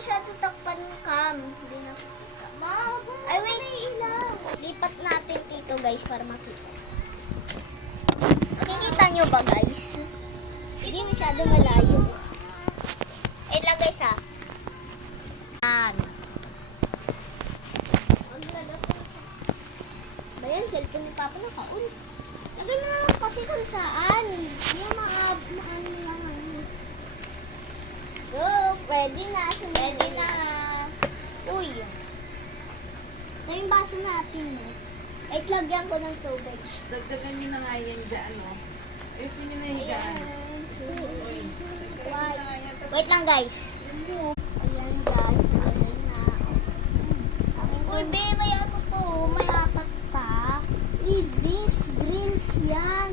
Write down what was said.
masyado takpan ng cam. Hindi na. Ay, wait. Lipat natin dito, guys, para makita. Nakikita nyo ba, guys? Hindi masyado malayo. Wait lang, guys, ha. Yan. Ba yan, cellphone ni Papa nakaon. Lagay na lang kasi kung saan. Hindi maano lang. Go, ready na. Ready na. Uy. Ito yung baso natin, eh. Wait, lagyan ko ng tubig. Dagdagan nyo na nga yan dyan, no? Ayusin nyo na yung higaan. Ayan, two, wait lang, guys. Ayan, guys. Nalagay na. Uy, be, may ano to. May apat pa. Ibis grills yan.